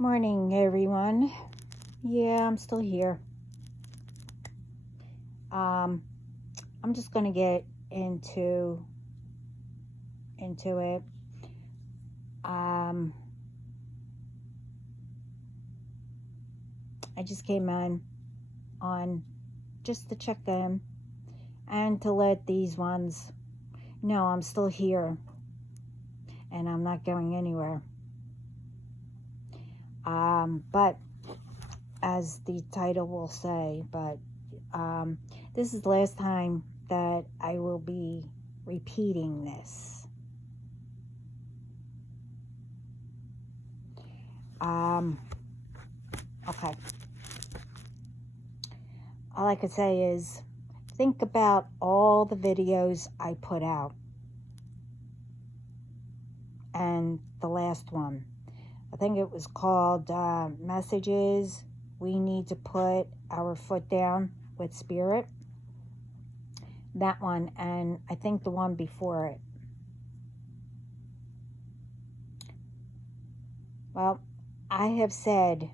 Morning, everyone. Yeah, I'm still here. I'm just gonna get into it. I just came on just to check them and to let these ones know I'm still here and I'm not going anywhere. But as the title will say, this is the last time that I will be repeating this. Okay. All I could say is think about all the videos I put out. And the last one, I think it was called Messages We Need to Put Our Foot Down with Spirit. That one, and I think the one before it. Well, I have said,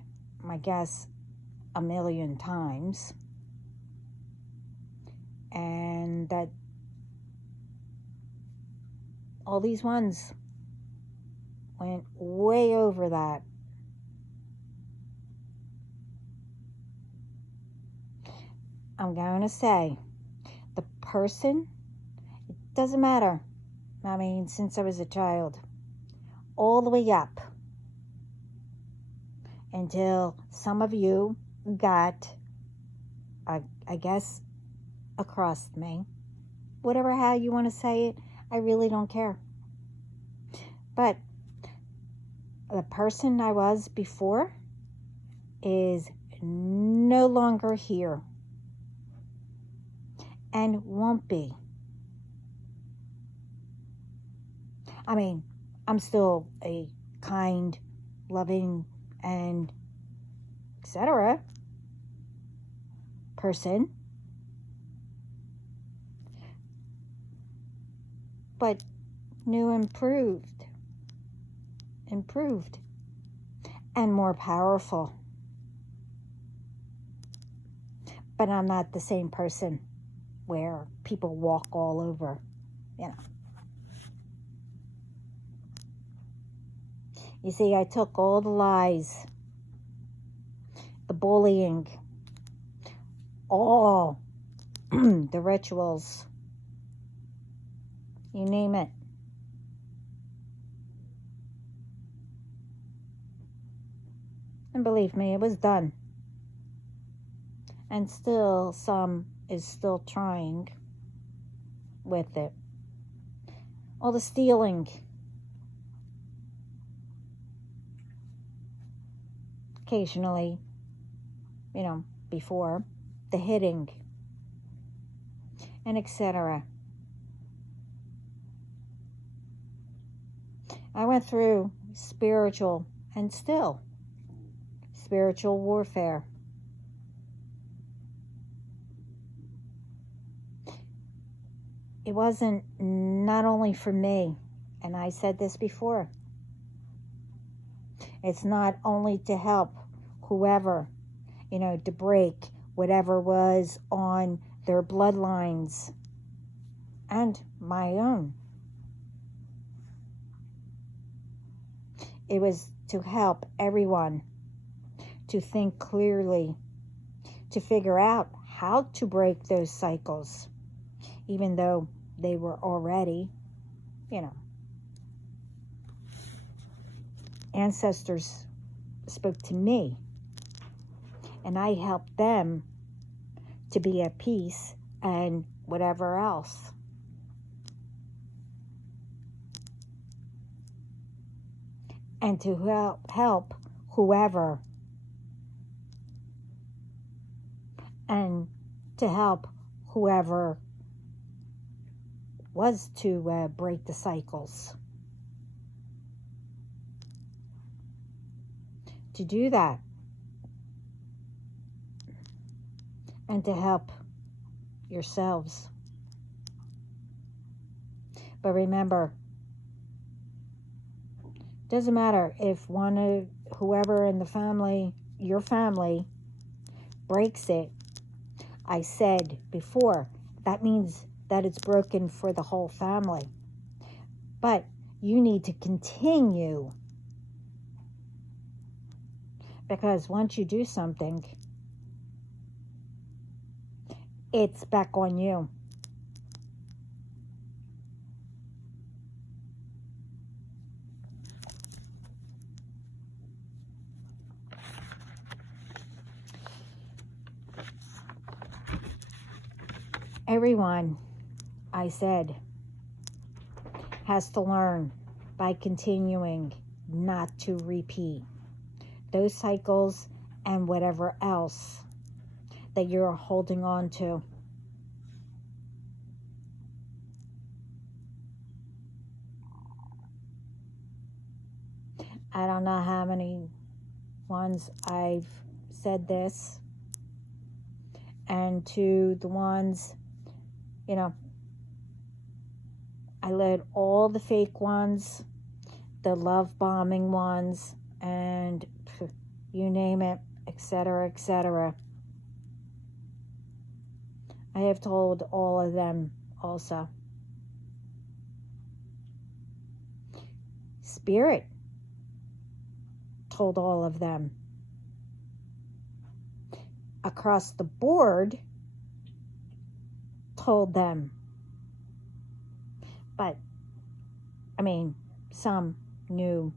I guess, 1,000,000 times, and that all these ones went way over that. I'm going to say, the person, it doesn't matter. I mean, since I was a child, all the way up until some of you got, I guess, across me. Whatever how you want to say it, I really don't care. But the person I was before is no longer here and won't be. I mean, I'm still a kind, loving, and etc. person, but new, improved, and more powerful. But I'm not the same person where people walk all over, You see, I took all the lies, the bullying, all the rituals, you name it. And believe me, it was done. And still, some is still trying with it. All the stealing. Occasionally, before. The hitting. And etc. I went through spiritual and still spiritual warfare. It wasn't not only for me, and I said this before. It's not only to help whoever, to break whatever was on their bloodlines and my own. It was to help everyone to think clearly, to figure out how to break those cycles, even though they were already, ancestors spoke to me, and I helped them to be at peace and whatever else. And to help whoever, and to help whoever was to break the cycles. To do that. And to help yourselves. But remember, Doesn't matter if one of whoever in the family, your family, breaks it. I said before, that means that it's broken for the whole family. But you need to continue, because once you do something, it's back on you. Everyone, I said, has to learn by continuing not to repeat those cycles and whatever else that you're holding on to. I don't know how many ones I've said this, and to the ones, I let all the fake ones, the love bombing ones, and you name it, etc., etc. I have told all of them also. Spirit told all of them. Across the board, told them. But, some knew,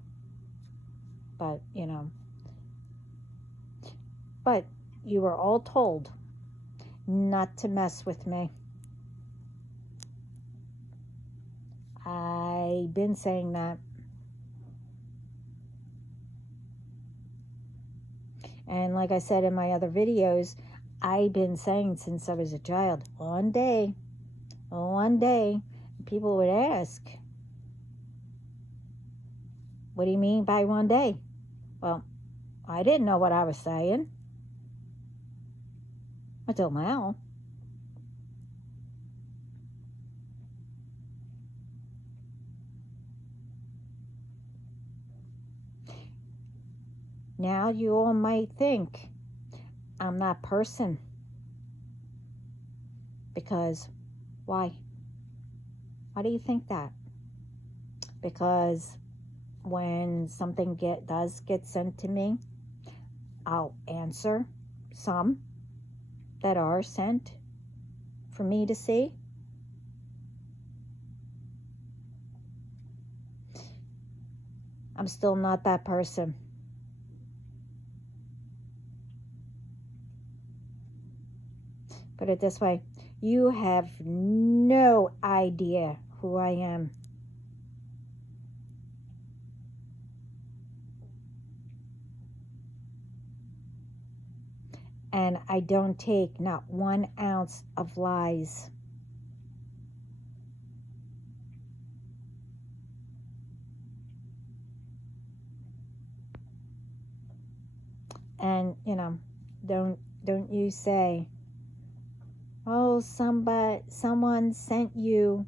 but, But you were all told not to mess with me. I've been saying that. And like I said in my other videos, I've been saying since I was a child, one day, people would ask, what do you mean by one day? Well, I didn't know what I was saying until now. Now you all might think I'm that person. Because why? Why do you think that? Because when something does get sent to me, I'll answer some that are sent for me to see. I'm still not that person. Put it this way, you have no idea who I am. And I don't take not 1 ounce of lies. And, don't you say, oh, someone sent you,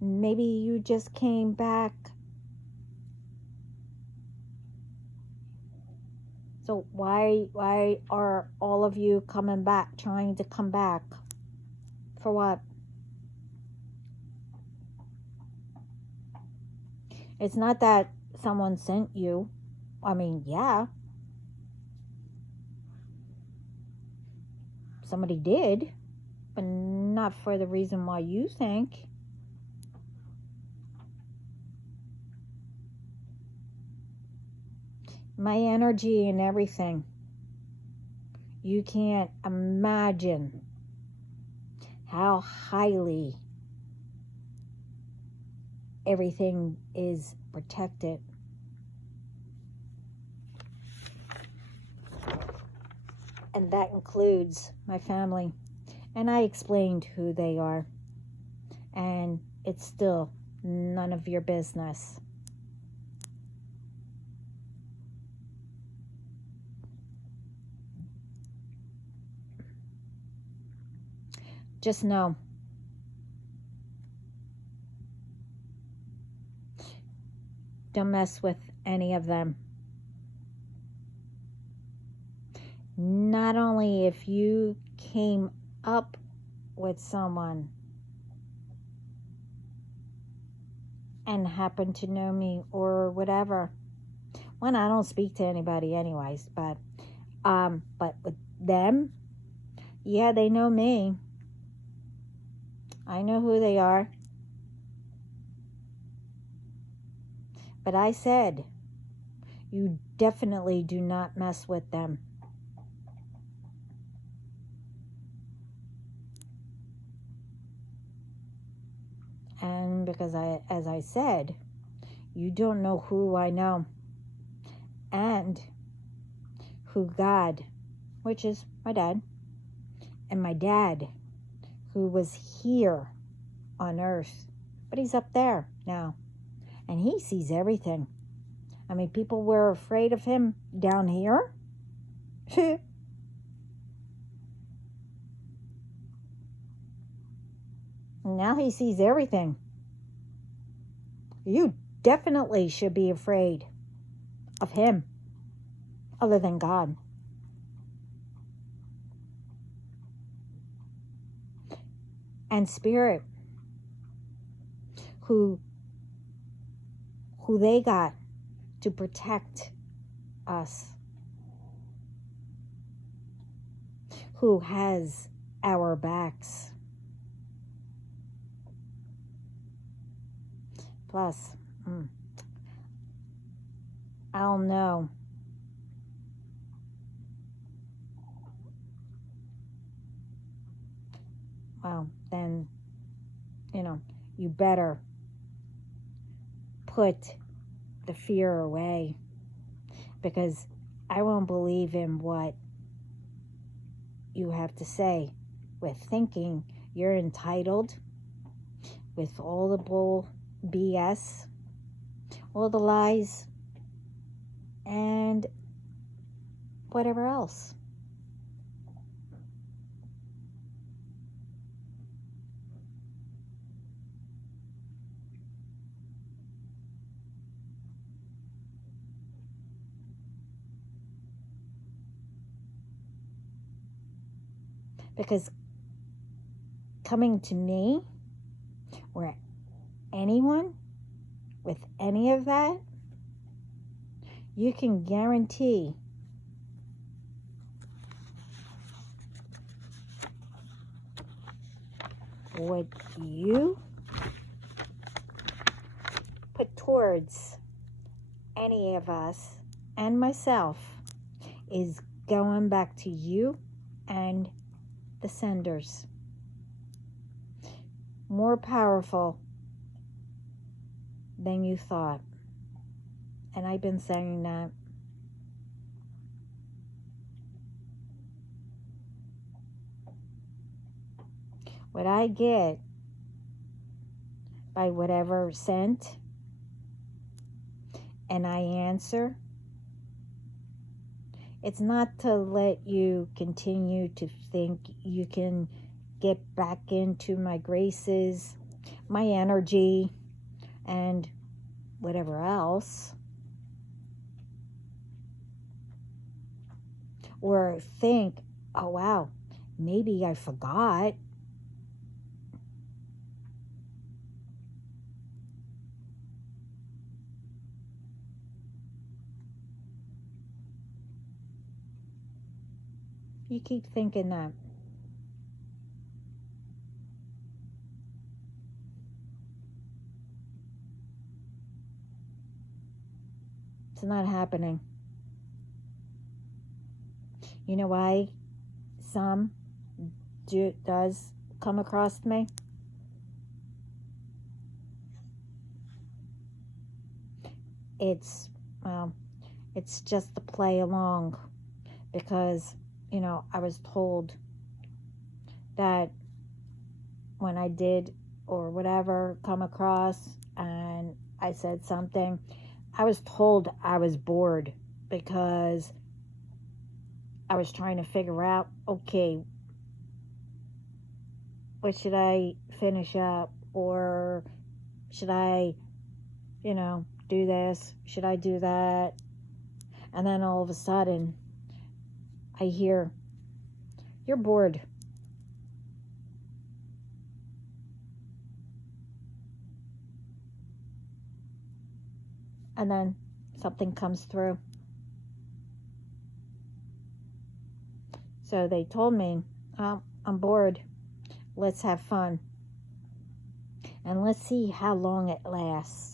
maybe you just came back. So why are all of you coming back, trying to come back? For what? It's not that someone sent you. Yeah. Somebody did, but not for the reason why you think. My energy and everything. You can't imagine how highly everything is protected. And that includes my family. And I explained who they are. And it's still none of your business. Just know, Don't mess with any of them. Not only if you came up with someone and happen to know me or whatever. One, I don't speak to anybody anyways, but with them, yeah, they know me. I know who they are. But I said, you definitely do not mess with them. And because as I said, you don't know who I know and who God, which is my dad, and my dad, who was here on earth, but he's up there now, and he sees everything. I mean, people were afraid of him down here. Now he sees everything. You definitely should be afraid of him, other than God. And Spirit, who they got to protect us, who has our backs. Plus, I'll know. Well, then, you better put the fear away, because I won't believe in what you have to say with thinking you're entitled, with all the bull BS, all the lies, and whatever else. Because coming to me, or anyone with any of that, you can guarantee what you put towards any of us and myself is going back to you and the senders. More powerful than you thought. And I've been saying that. What I get by whatever sent, and I answer, it's not to let you continue to think you can get back into my graces, my energy, and whatever else. Or think, oh wow, maybe I forgot. You keep thinking that. It's not happening. You know why some does come across me? It's just to play along, because I was told that when I did or whatever come across and I said something, I was told I was bored, because I was trying to figure out, okay, what should I finish up, or should I, do do this? Should I do that? And then all of a sudden, I hear, you're bored. And then something comes through. So they told me, I'm bored. Let's have fun. And let's see how long it lasts.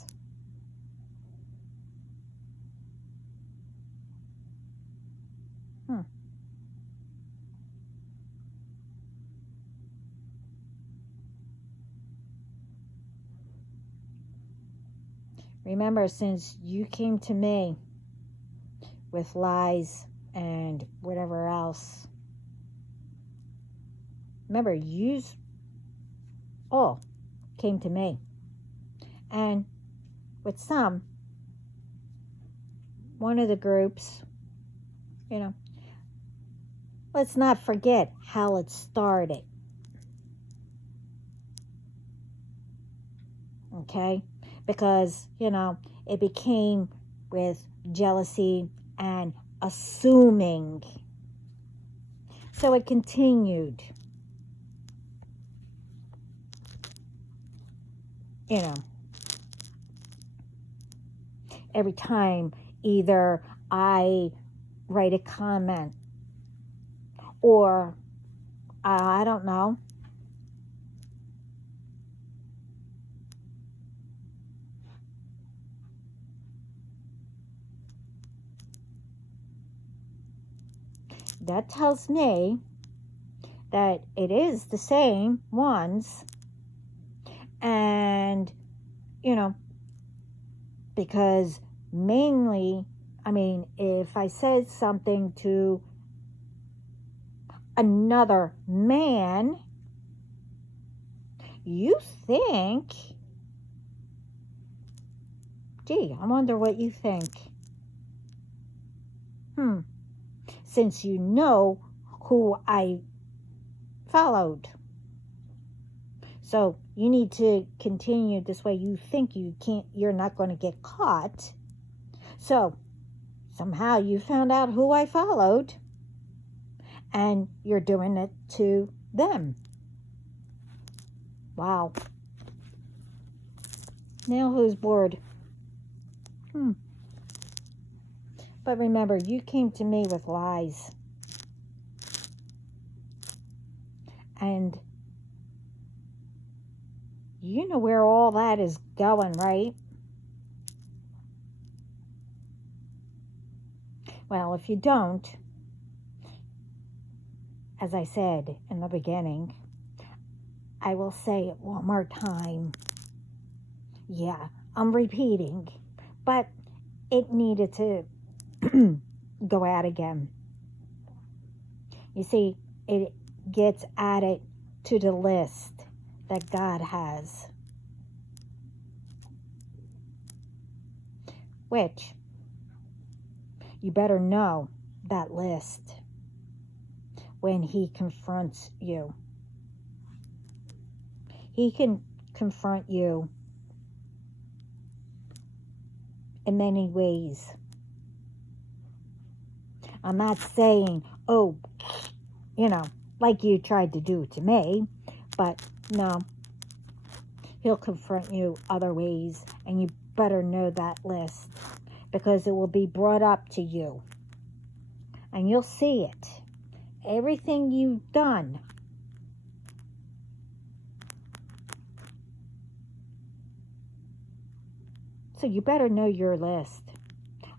Remember, since you came to me with lies and whatever else, remember, you all came to me. And with some, one of the groups, let's not forget how it started. Okay? Because, it became with jealousy and assuming. So it continued. Every time either I write a comment or I don't know, that tells me that it is the same ones. And, because mainly, if I said something to another man, you think, gee, I wonder what you think. Since you know who I followed. So you need to continue this way. You think you're not going to get caught. So somehow you found out who I followed and you're doing it to them. Wow. Now who's bored? But remember, you came to me with lies. And you know where all that is going, right? Well, if you don't, as I said in the beginning, I will say it one more time. Yeah, I'm repeating, but it needed to go out again. You see, it gets added to the list that God has, which you better know that list when He confronts you. He can confront you in many ways. I'm not saying, like you tried to do to me, but no, He'll confront you other ways, and you better know that list, because it will be brought up to you, and you'll see it. Everything you've done. So you better know your list.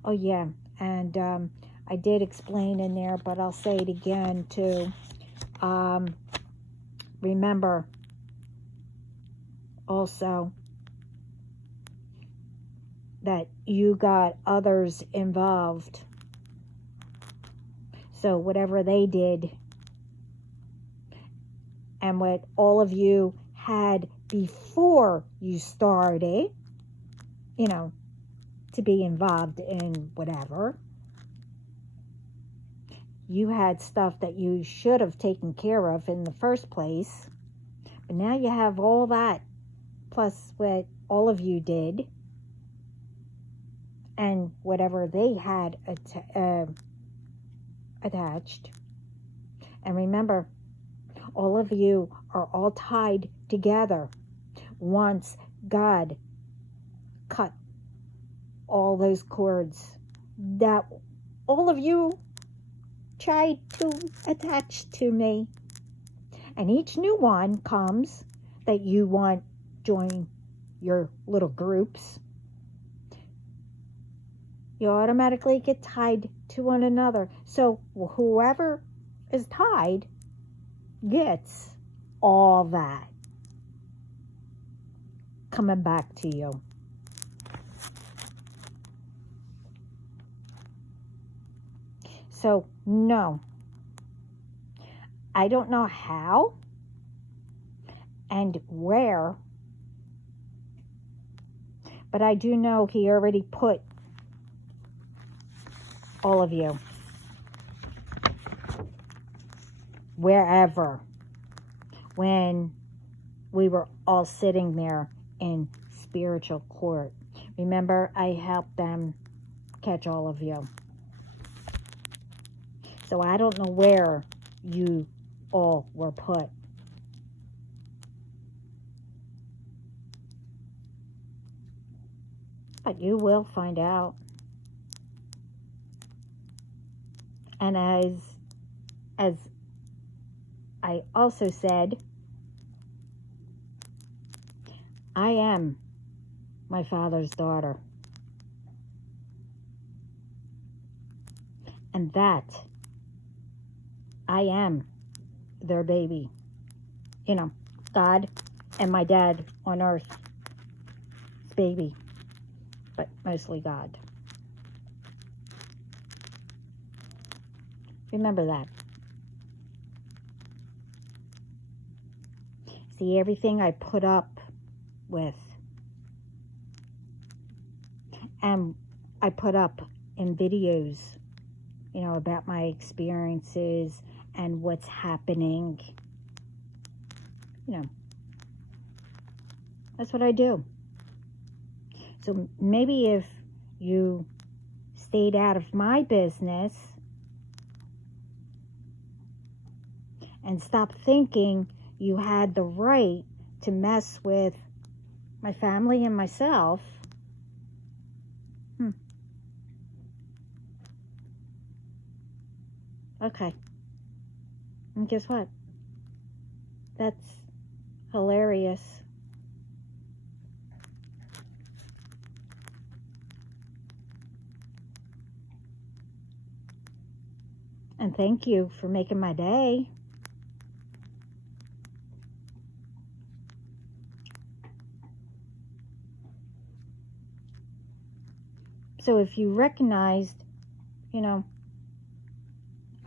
Oh yeah, and I did explain in there, but I'll say it again too. Remember also that you got others involved. So whatever they did and what all of you had before you started, to be involved in whatever, you had stuff that you should have taken care of in the first place. But now you have all that, plus what all of you did. and whatever they had attached. And remember, all of you are all tied together once God cut all those cords that all of you tried to attach to me. And each new one comes that you want join your little groups. You automatically get tied to one another. So whoever is tied gets all that coming back to you. So no, I don't know how and where, but I do know he already put all of you wherever when we were all sitting there in spiritual court. Remember, I helped them catch all of you. So I don't know where you all were put. But you will find out. And as I also said, I am my Father's daughter. And that I am their baby. You know, God and my dad on earth's baby, but mostly God. Remember that. See, everything I put up with, and I put up in videos, you know, about my experiences and what's happening. You know, that's what I do. So maybe if you stayed out of my business and stopped thinking you had the right to mess with my family and myself, okay. And guess what? That's hilarious. And thank you for making my day. So if you recognized, you know,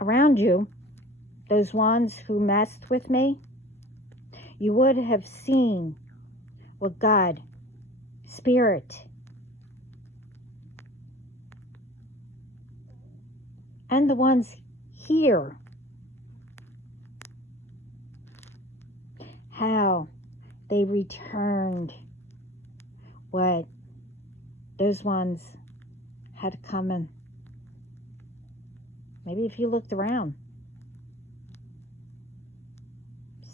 around you, those ones who messed with me, you would have seen what God, Spirit, and the ones here, how they returned what those ones had coming. Maybe if you looked around,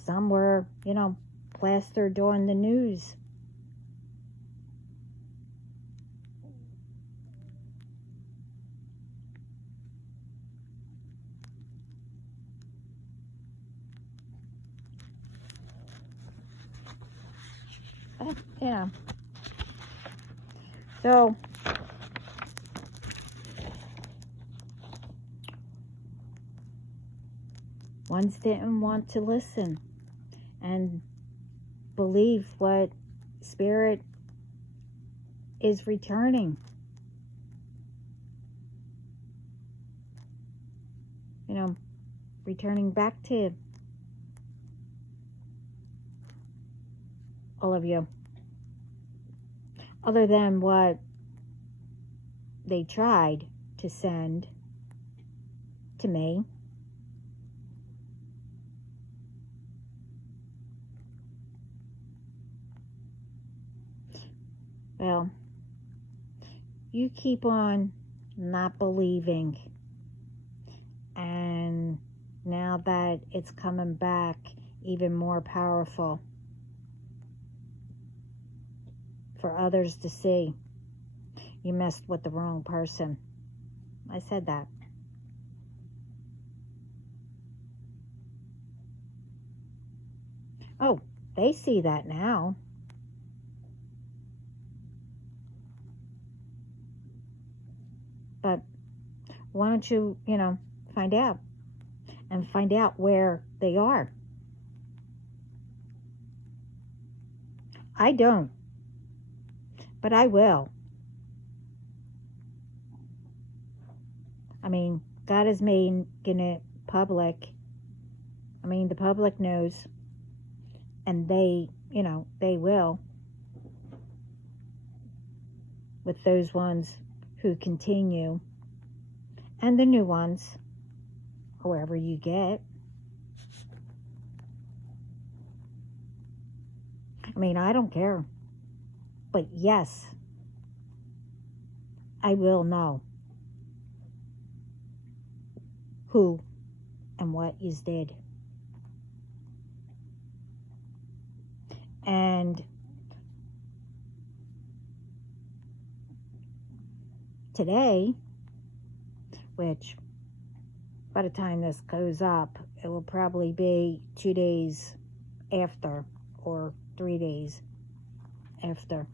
some were, you know, plastered on the news. But, you know. So, ones didn't want to listen and believe what Spirit is returning. You know, returning back to all of you. Other than what they tried to send to me. Well, you keep on not believing. And now that it's coming back even more powerful for others to see, you messed with the wrong person. I said that. Oh, they see that now. But why don't you, find out and find out where they are? I don't, but I will. I mean, God is making it public. I mean, the public knows, and they will, with those ones who continue, and the new ones, whoever you get. I mean, I don't care. But yes, I will know who and what is did. And today, which by the time this goes up, it will probably be 2 days after or 3 days after.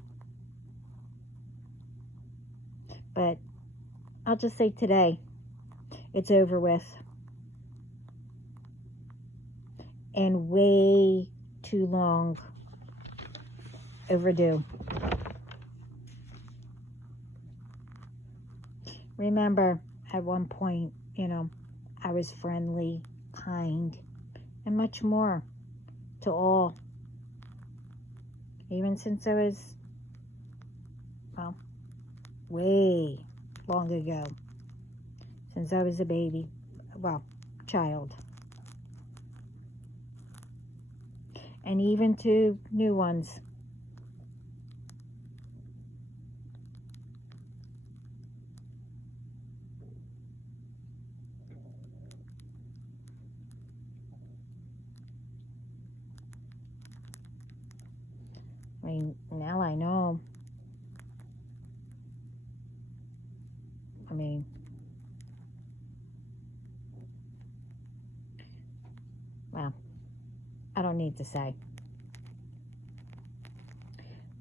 But I'll just say today, it's over with. And way too long overdue. Remember, at one point, I was friendly, kind, and much more to all. Even since I was, way long ago. Since I was a baby, child. And even to new ones. I mean, now I know. I mean, I don't need to say.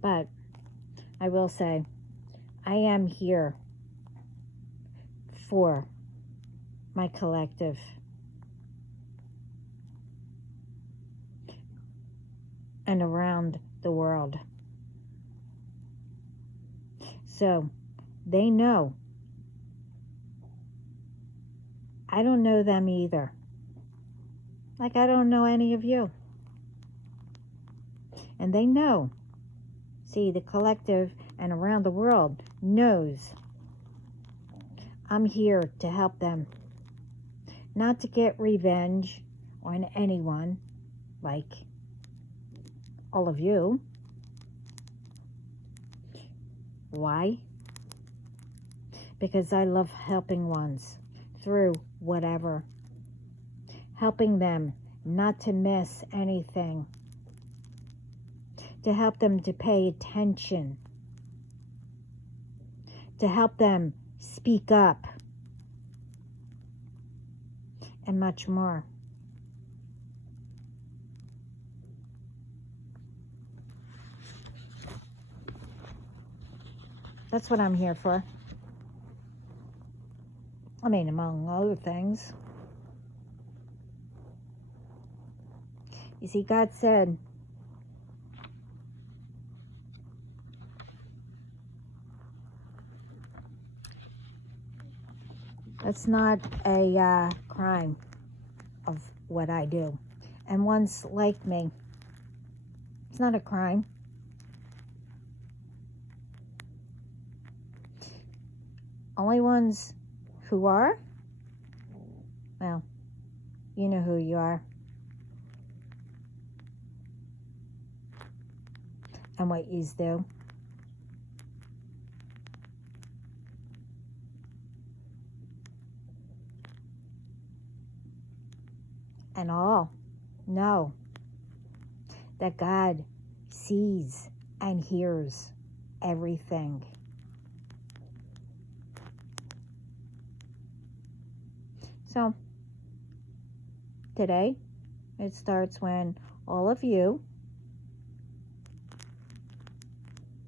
But I will say, I am here for my collective. And around the world. So they know. I don't know them either. Like I don't know any of you. And they know. See, the collective and around the world knows I'm here to help them. Not to get revenge on anyone, like all of you. Why? Because I love helping ones through whatever. Helping them not to miss anything. To help them to pay attention. To help them speak up. And much more. That's what I'm here for. I mean, among other things. You see, God said, that's not a crime of what I do. And ones like me, it's not a crime. Only ones who are, well, you know who you are. And what yous do. and all. Know that God sees and hears everything. So, today, it starts when all of you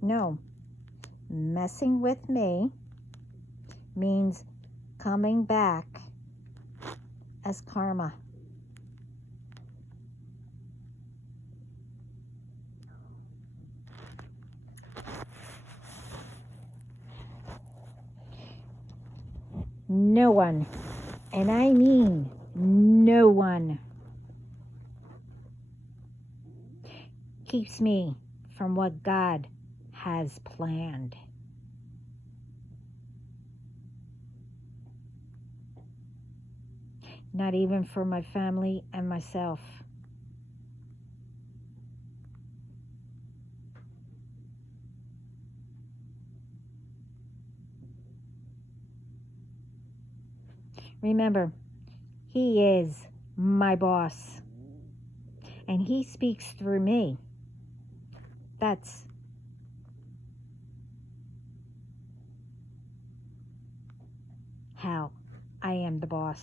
know messing with me means coming back as karma. No one, and I mean no one, keeps me from what God has planned. Not even for my family and myself. Remember, He is my boss, and He speaks through me. That's how I am the boss.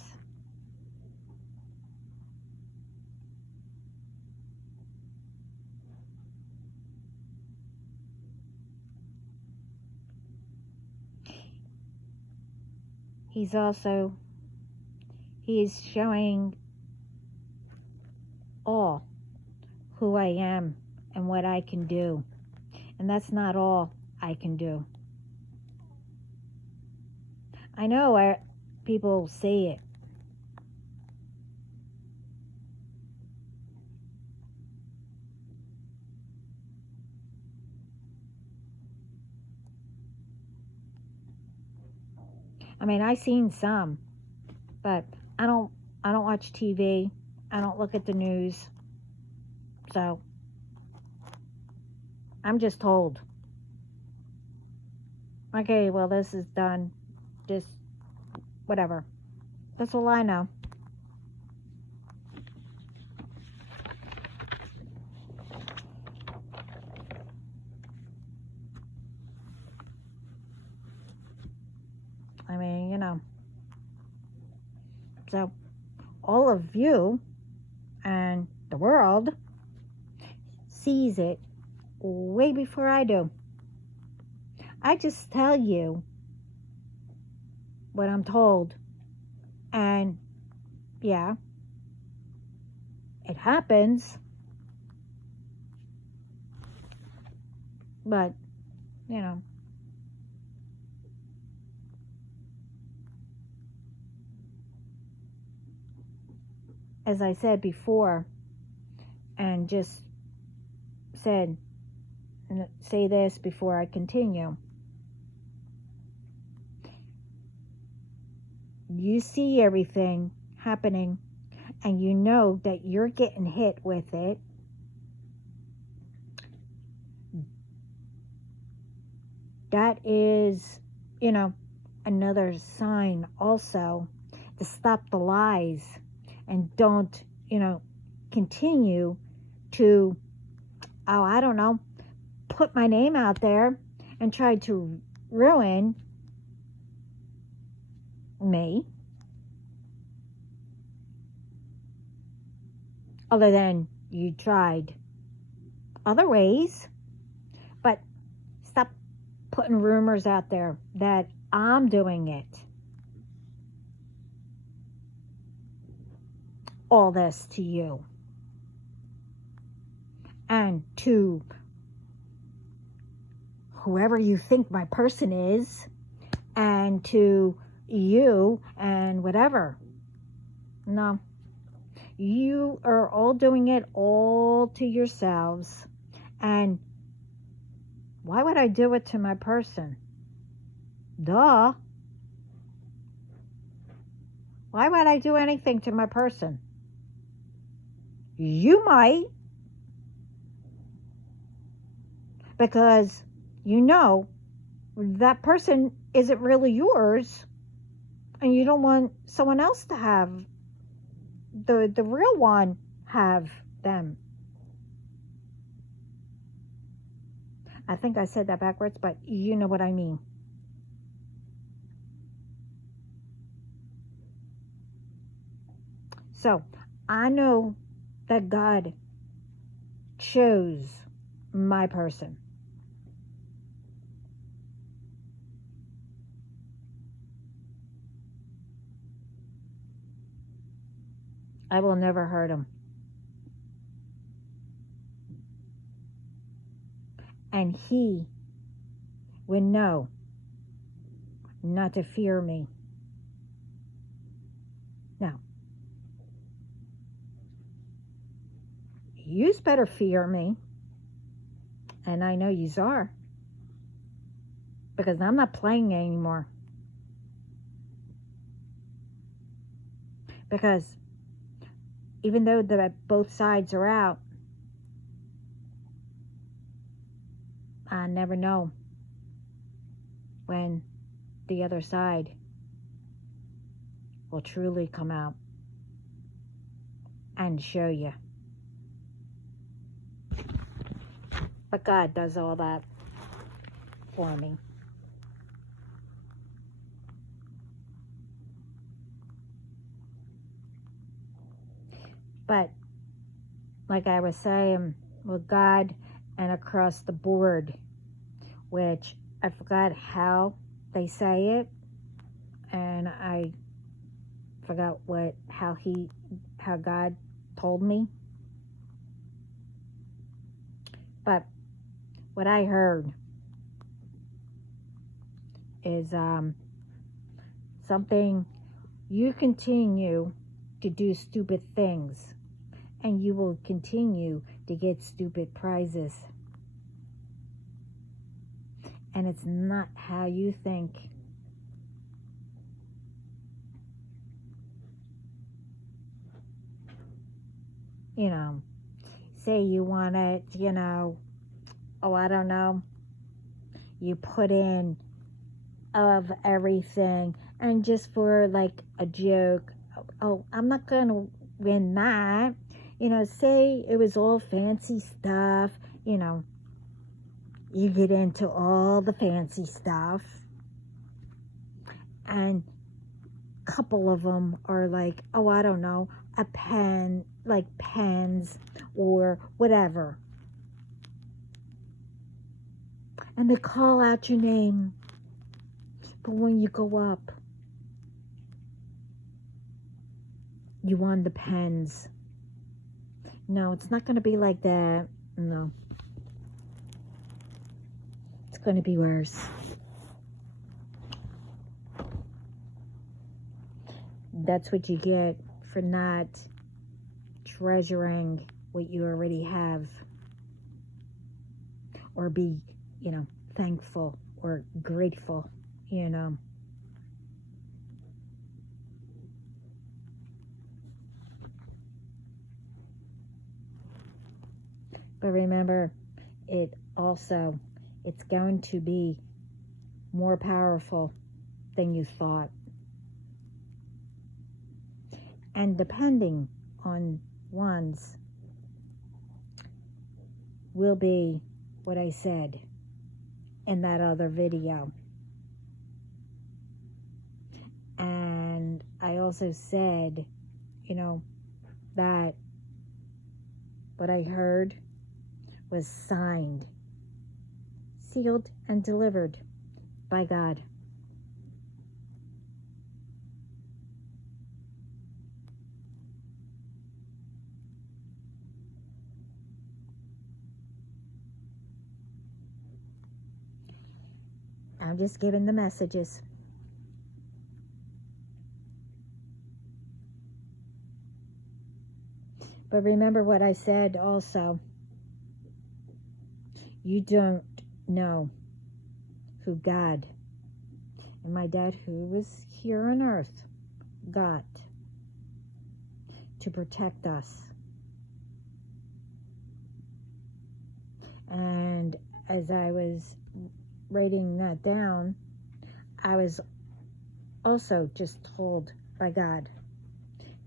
He is showing all who I am and what I can do. And that's not all I can do. I know people say it. I mean, I've seen some, but I don't watch TV. I don't look at the news. So I'm just told, okay, well, this is done. Just whatever. That's all I know. I mean, So all of you and the world sees it way before I do. I just tell you what I'm told. And yeah, it happens. But, as I said before, and just say this before I continue. You see everything happening, and you know that you're getting hit with it. That is, another sign also to stop the lies and don't, continue to, I don't know, put my name out there and try to ruin me. Other than you tried other ways. But stop putting rumors out there that I'm doing it. All this to you. And to whoever you think my person is. And to you and whatever. No. You are all doing it all to yourselves. And why would I do it to my person? Duh. Why would I do anything to my person? You might. Because that person isn't really yours. And you don't want someone else to have the real one have them. I think I said that backwards, but you know what I mean. So I know that God chose my person. I will never hurt him. And he would know not to fear me. Now, yous better fear me. And I know yous are. Because I'm not playing anymore. Because even though both sides are out, I never know when the other side will truly come out and show you. But God does all that for me. But like I was saying, with God and across the board, which I forgot how they say it, and I forgot how God told me. But what I heard is something: you continue to do stupid things and you will continue to get stupid prizes. And it's not how you think. You know, say you want it, I don't know, you put in of everything, and just for like a joke, oh, I'm not gonna win that. Say it was all fancy stuff, you get into all the fancy stuff, and a couple of them are like, oh, I don't know, a pen, like pens or whatever. And they call out your name. But when you go up, you won the pens. No, it's not going to be like that. No. It's going to be worse. That's what you get for not treasuring what you already have. Or be, thankful or grateful, But remember, it's going to be more powerful than you thought. And depending on ones will be what I said in that other video. And I also said, that what I heard was signed, sealed, and delivered by God. I'm just giving the messages. But remember what I said also. You don't know who God and my dad, who was here on earth, got to protect us. And as I was writing that down, I was also just told by God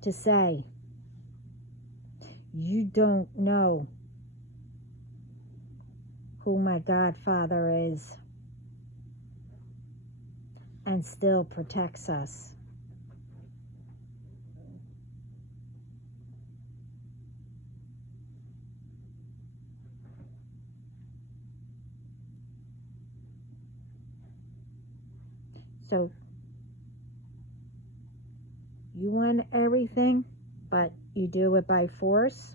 to say You don't know who my Godfather is and still protects us. So you want everything, but you do it by force,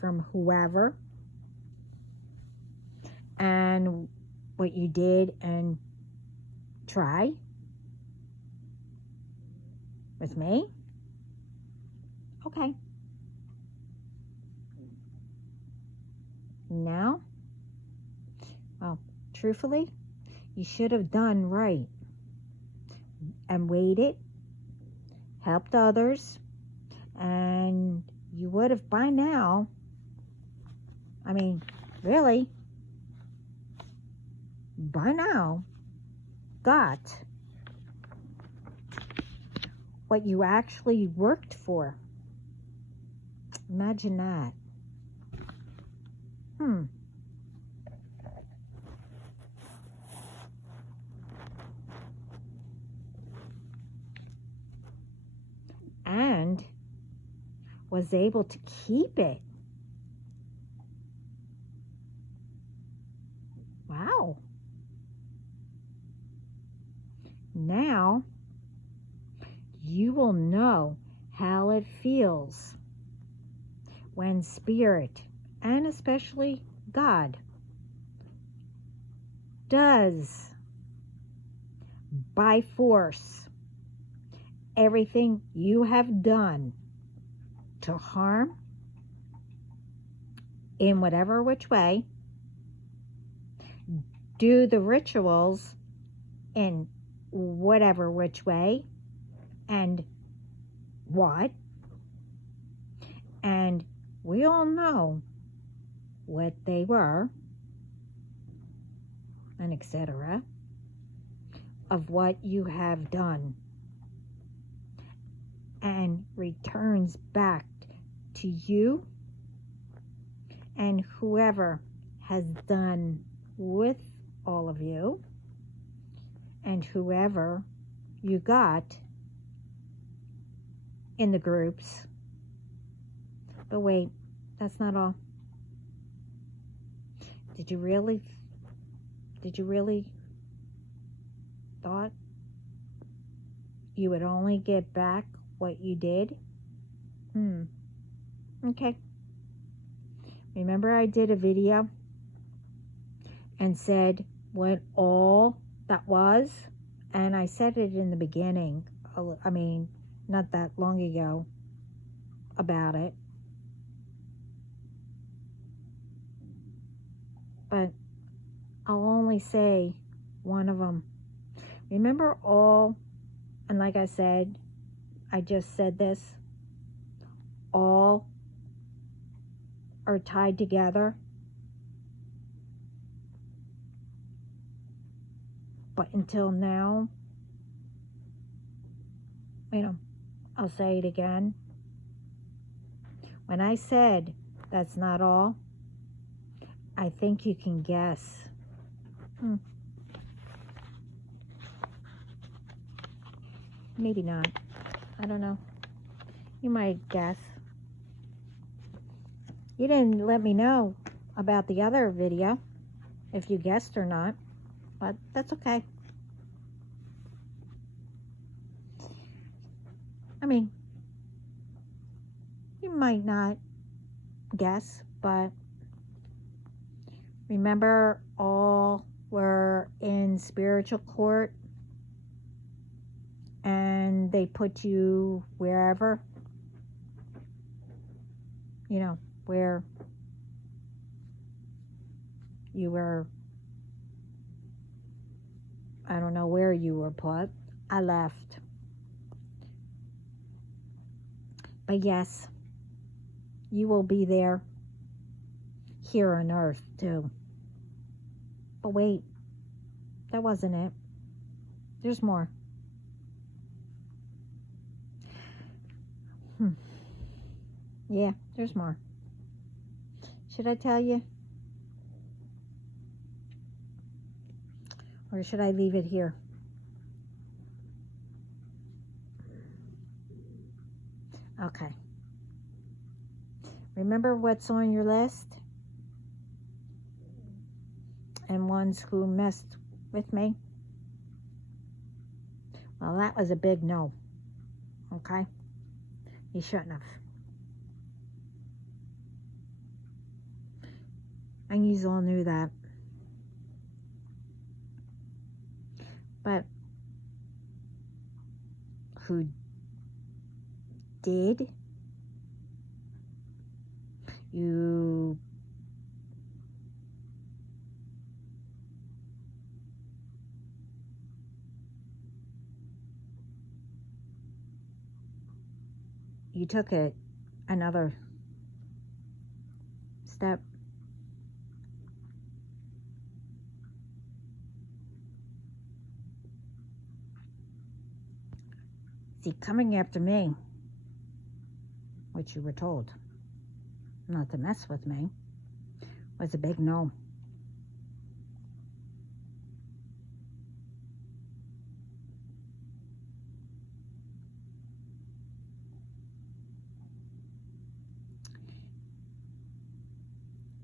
from whoever. And what you did and try with me, okay. Now, well, truthfully, you should have done right and waited, helped others, and you would have by now, really, by now, got what you actually worked for. Imagine that. And was able to keep it. Wow. Now you will know how it feels when Spirit, and especially God, does by force everything you have done to harm in whatever which way, do the rituals in whatever which way and what, and we all know what they were, and etc., of what you have done, and returns back to you and whoever has done with all of you and whoever you got in the groups. But wait, that's not all. Did you really thought you would only get back what you did? Okay. Remember I did a video and said what all that was? And I said it in the beginning, not that long ago, about it. But I'll only say one of them. Remember all, and like I said, I just said this, all are tied together. But until now, I'll say it again. When I said that's not all, I think you can guess. Maybe not. I don't know. You might guess. You didn't let me know about the other video, if you guessed or not, but that's okay. You might not guess, but remember all were in spiritual court and they put you wherever, where you were. I don't know where you were put. I left. But yes, you will be there here on earth too. But wait, that wasn't it. There's more. Yeah, there's more. Should I tell you? Or should I leave it here? Okay. Remember what's on your list? And ones who messed with me? Well, that was a big no. Okay? You shouldn't have. And you all knew that. But who did? You took it another step. See, coming after me, which you were told not to mess with me, was a big no.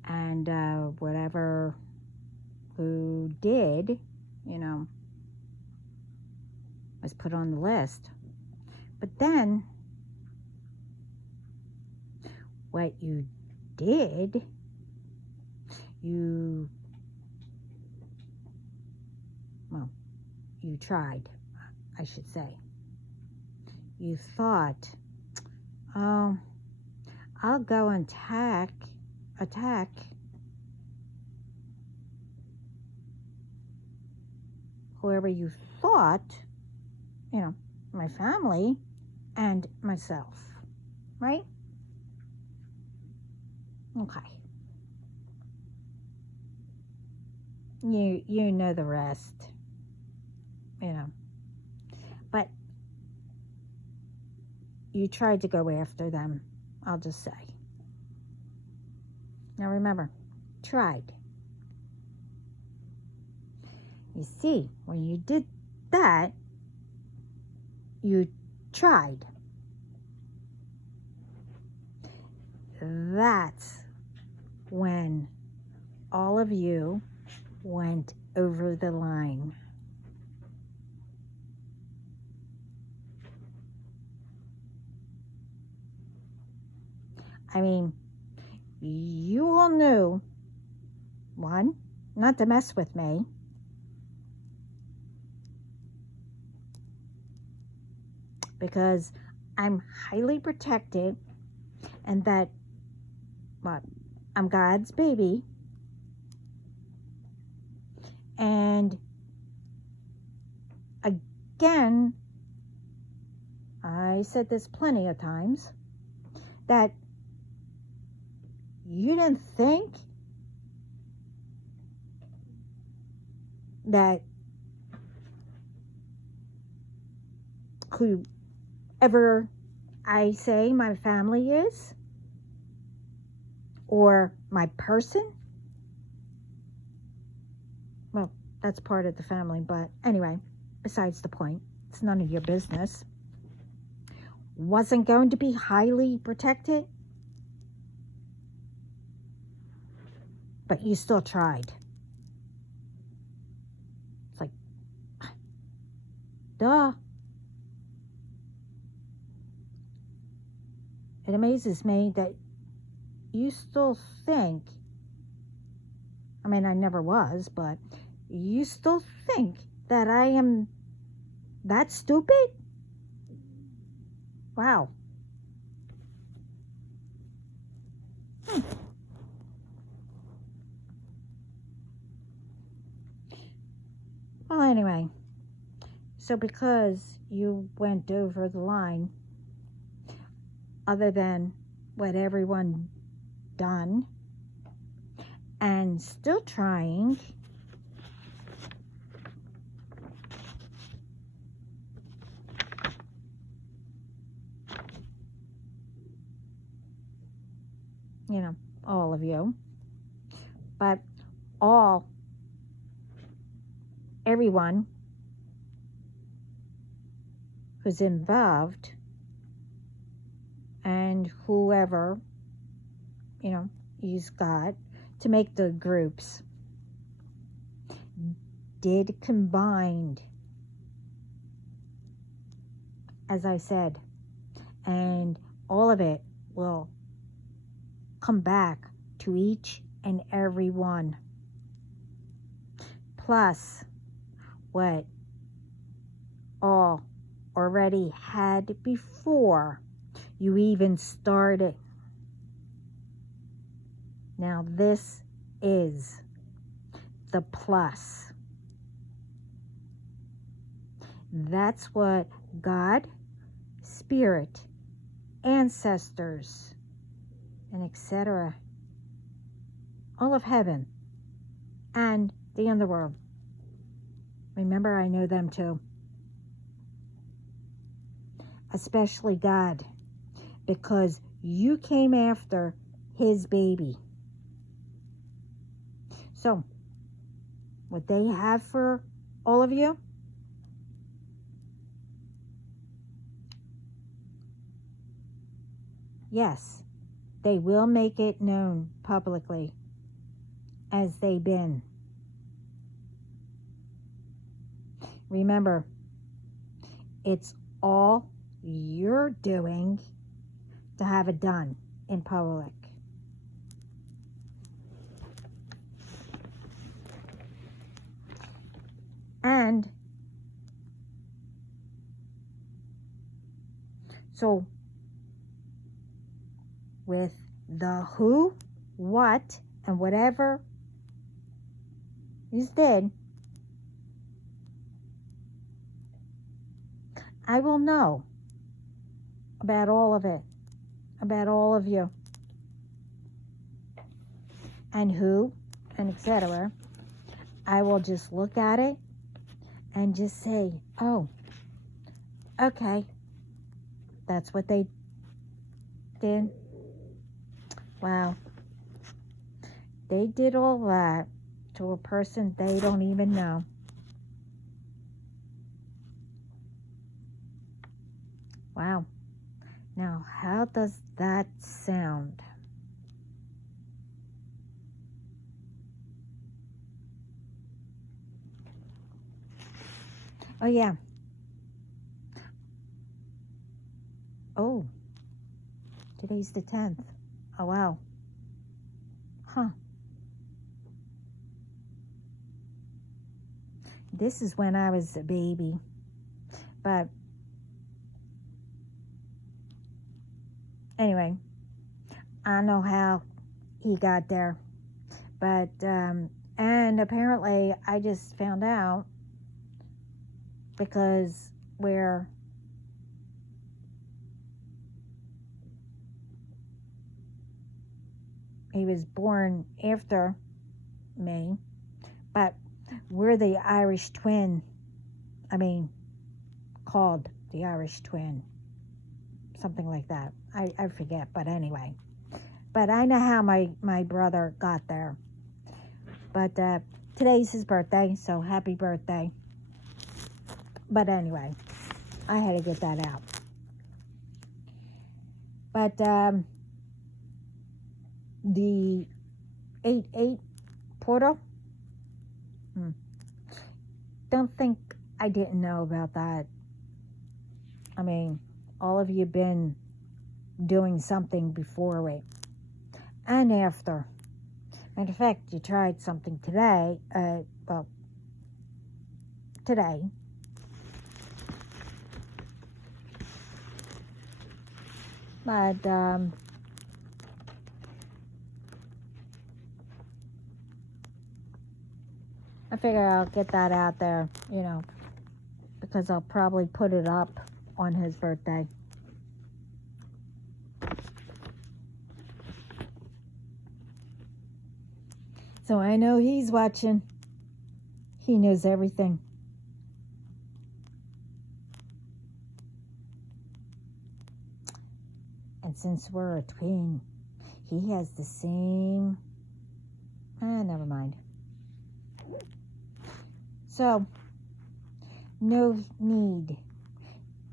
And whatever who did, was put on the list. But then, what you did, you tried, I should say. You thought, oh, I'll go and attack whoever you thought, my family and myself, right? Okay. You know the rest, But you tried to go after them, I'll just say. Now remember, tried. You see, when you did that, you tried. That's when all of you went over the line. I mean, you all knew, one, not to mess with me. Because I'm highly protected and that, I'm God's baby. And again, I said this plenty of times, that you didn't think that whoever I say my family is, or my person, well, that's part of the family, but anyway, besides the point, it's none of your business, wasn't going to be highly protected, but you still tried. It's like, duh. It amazes me that you still think, I mean, I never was, but you still think that I am that stupid? Wow. Well, anyway, so because you went over the line, other than what everyone done, and still trying, all of you, but everyone who's involved and whoever, he's got to make the groups did combined, as I said, and all of it will come back to each and every one. Plus what all already had before you even started. Now this is the plus. That's what God, Spirit, ancestors, and etc., all of heaven and the underworld. Remember, I know them too. Especially God, because you came after his baby. So, what they have for all of you, yes, they will make it known publicly as they've been. Remember, it's all you're doing to have it done in public. And so with the who, what, and whatever is dead, I will know about all of it, about all of you, and who, and etc. I will just look at it and just say, oh, okay, that's what they did. Wow. They did all that to a person they don't even know. Wow. Now, how does that sound? Oh, yeah. Oh, today's the 10th. Oh, wow. Huh. This is when I was a baby. But anyway, I know how he got there. But, and apparently I just found out because where he was born after me, but we're the Irish twin. Called the Irish twin. Something like that. I forget, but anyway. But I know how my brother got there. But today's his birthday, so happy birthday. But anyway, I had to get that out. But the 8-8 portal, don't think I didn't know about that. All of you been doing something before it and after. Matter of fact, you tried something today. Today. But I figure I'll get that out there, because I'll probably put it up on his birthday. So I know he's watching. He knows everything. And since we're a twin, he has the same... never mind. So, no need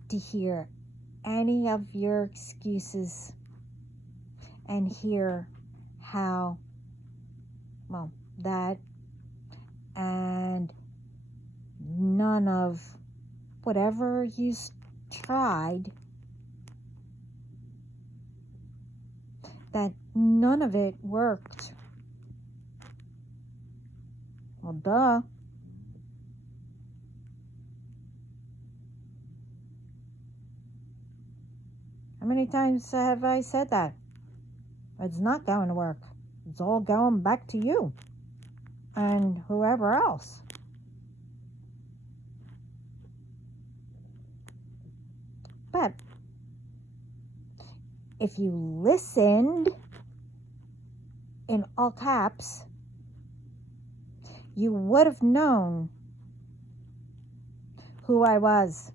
to hear any of your excuses and hear how, well, that and none of whatever you tried, that none of it worked. Well, duh. How many times have I said that? It's not going to work. It's all going back to you and whoever else. But if you listened in all caps, you would have known who I was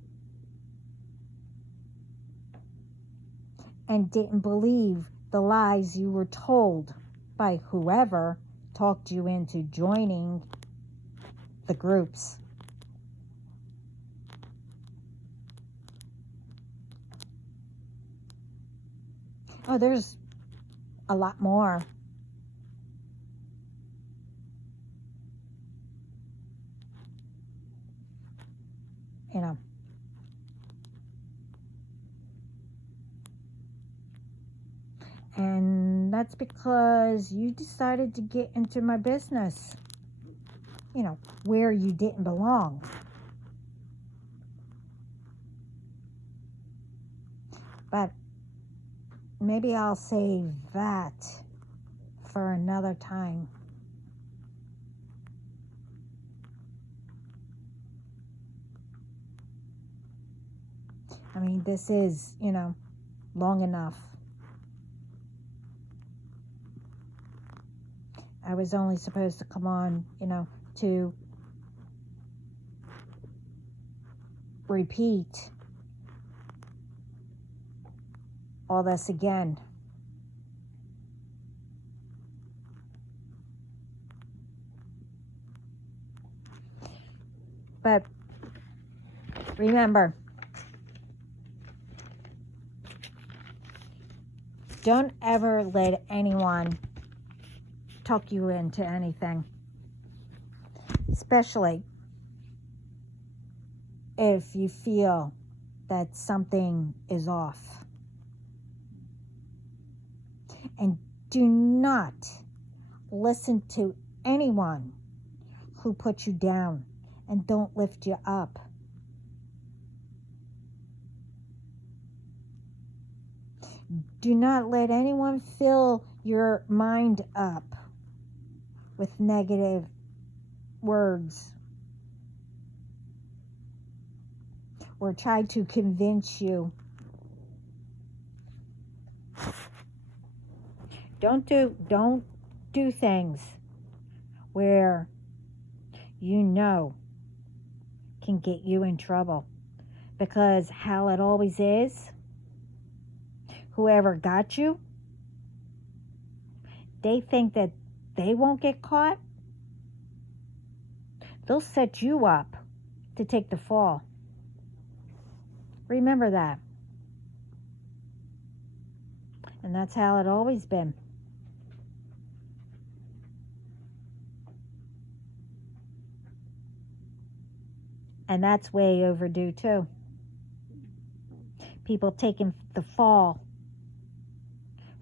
and didn't believe the lies you were told by whoever talked you into joining the groups. Oh, there's a lot more. You know. And that's because you decided to get into my business, you know, where you didn't belong. But maybe I'll save that for another time. I mean, this is, you know, long enough. I was only supposed to come on, you know, to repeat all this again. But remember, don't ever let anyone talk you into anything, especially if you feel that something is off. And do not listen to anyone who puts you down and don't lift you up. Do not let anyone fill your mind up with negative words or try to convince you. Don't do things where you know can get you in trouble, because how it always is, whoever got you, they think that they won't get caught. They'll set you up to take the fall. Remember that. And that's how it always been. And that's way overdue too. People taking the fall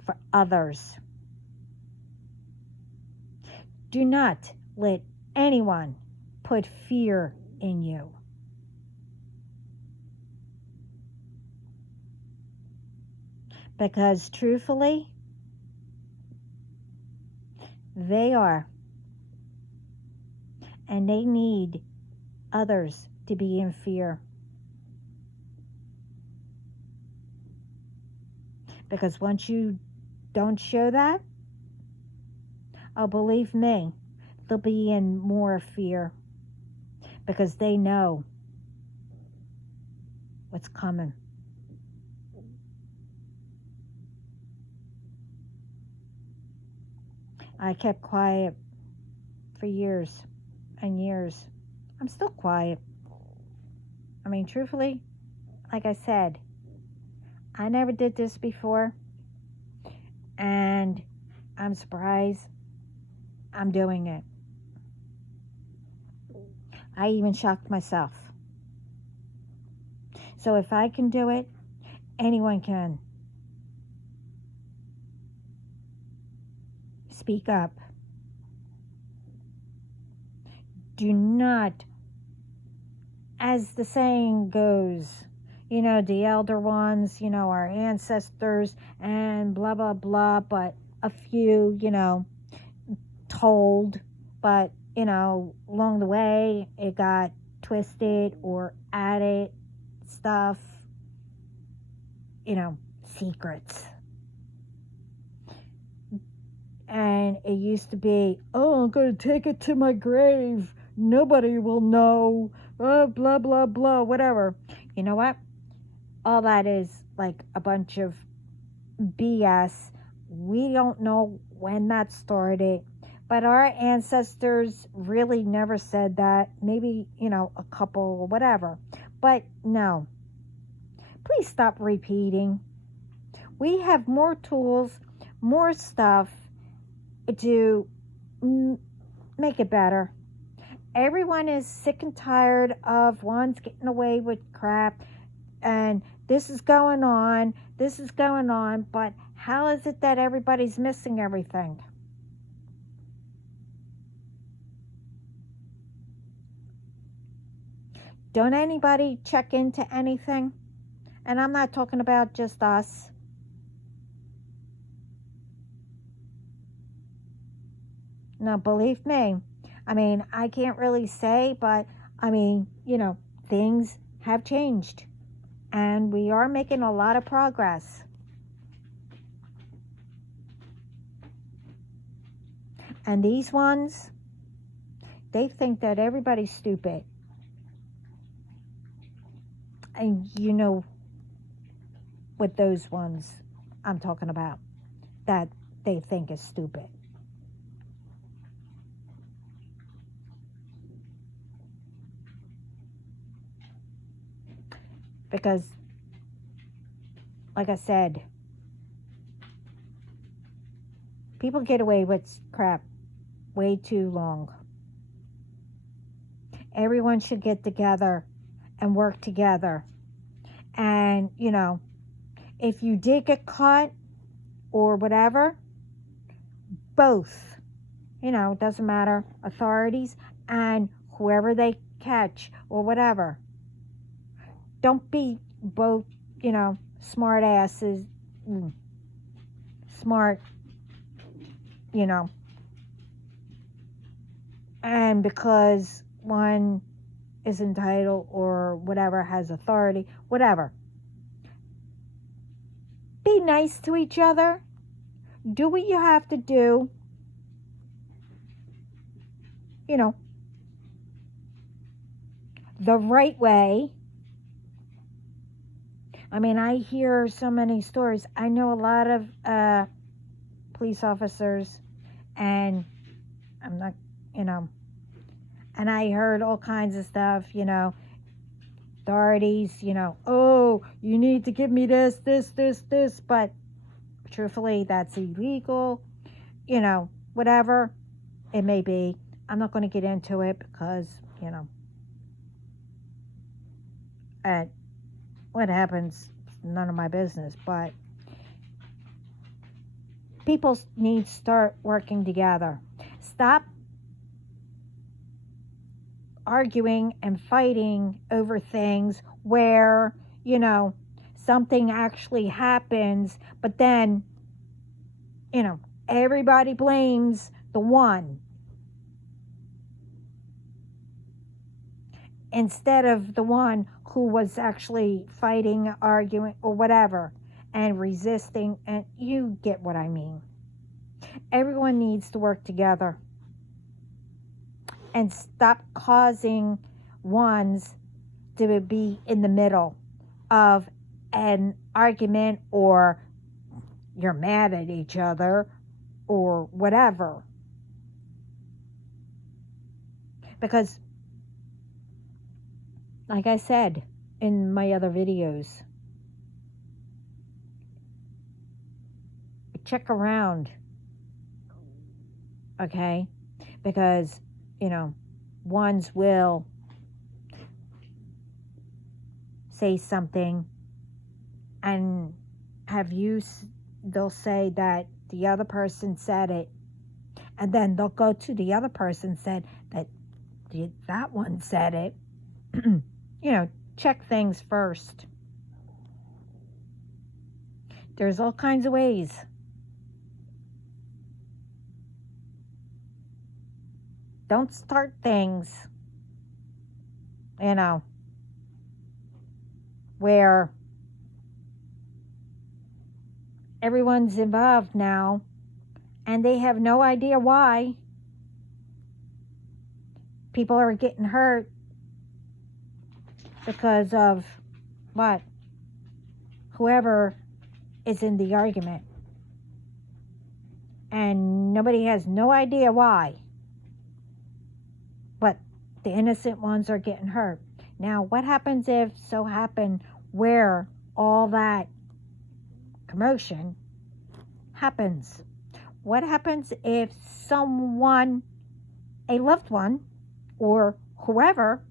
for others. Do not let anyone put fear in you. Because truthfully, they are. And they need others to be in fear. Because once you don't show that, oh, believe me, they'll be in more fear. Because they know what's coming. I kept quiet for years and years. I'm still quiet. I mean, truthfully, like I said, I never did this before, and I'm surprised I'm doing it. I even shocked myself. So if I can do it, anyone can. Speak up. Do not, as the saying goes, the elder ones, our ancestors and blah, blah, blah, but a few, told, but, along the way it got twisted or added stuff, secrets. And it used to be, oh, I'm going to take it to my grave. Nobody will know. Blah, blah, blah, whatever. You know what? All that is like a bunch of BS. We don't know when that started. But our ancestors really never said that. Maybe, a couple or whatever. But no. Please stop repeating. We have more tools, more stuff to make it better. Everyone is sick and tired of ones getting away with crap, and this is going on, but how is it that everybody's missing everything? Don't anybody check into anything? And I'm not talking about just us. Now, believe me, I can't really say, but things have changed. And we are making a lot of progress. And these ones, they think that everybody's stupid. And you know what those ones I'm talking about, that they think is stupid. Because, like I said, people get away with crap way too long. Everyone should get together and work together. And, if you did get caught or whatever, both, it doesn't matter, authorities and whoever they catch or whatever. Don't be both, smart asses, smart, and because one is entitled or whatever, has authority, whatever. Be nice to each other. Do what you have to do. The right way. I hear so many stories. I know a lot of police officers, and I'm not, and I heard all kinds of stuff, authorities, oh, you need to give me this, but truthfully, that's illegal, whatever it may be. I'm not going to get into it because, what happens, none of my business, but people need to start working together. Stop arguing and fighting over things where, something actually happens, but then, everybody blames the one instead of the one who was actually fighting, arguing, or whatever, and resisting, and you get what I mean. Everyone needs to work together and stop causing ones to be in the middle of an argument, or you're mad at each other or whatever. Because, like I said in my other videos, check around, okay? Because, you know, ones will say something and they'll say that the other person said it, and then they'll go to the other person said that that one said it. You know, check things first. There's all kinds of ways. Don't start things, you know, where everyone's involved now and they have no idea why. People are getting hurt because of what? Whoever is in the argument. And nobody has no idea why. But the innocent ones are getting hurt. Now, what happens if so happen where all that commotion happens? What happens if someone, a loved one, or whoever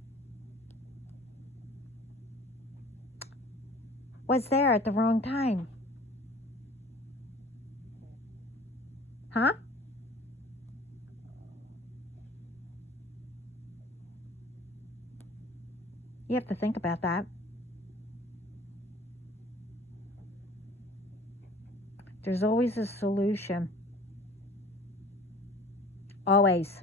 was there at the wrong time? Huh? You have to think about that. There's always a solution. Always.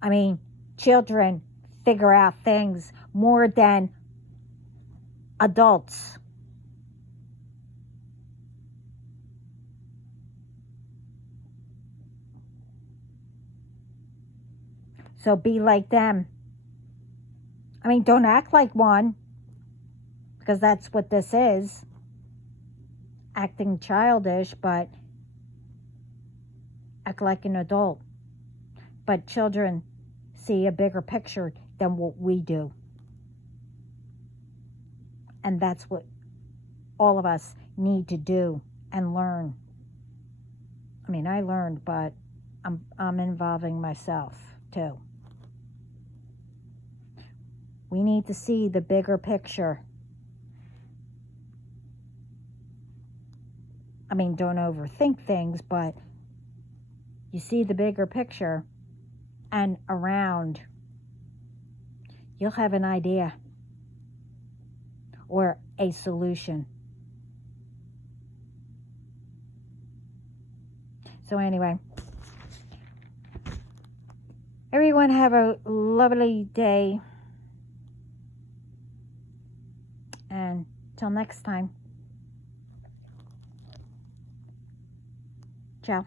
I mean, children figure out things more than adults. So be like them. I mean, don't act like one, because that's what this is. Acting childish, but act like an adult. But children see a bigger picture than what we do. And that's what all of us need to do and learn. I mean, I learned, but I'm involving myself too. We need to see the bigger picture. I mean, don't overthink things, but you see the bigger picture, and around, you'll have an idea or a solution. So anyway, everyone have a lovely day. And till next time. Ciao.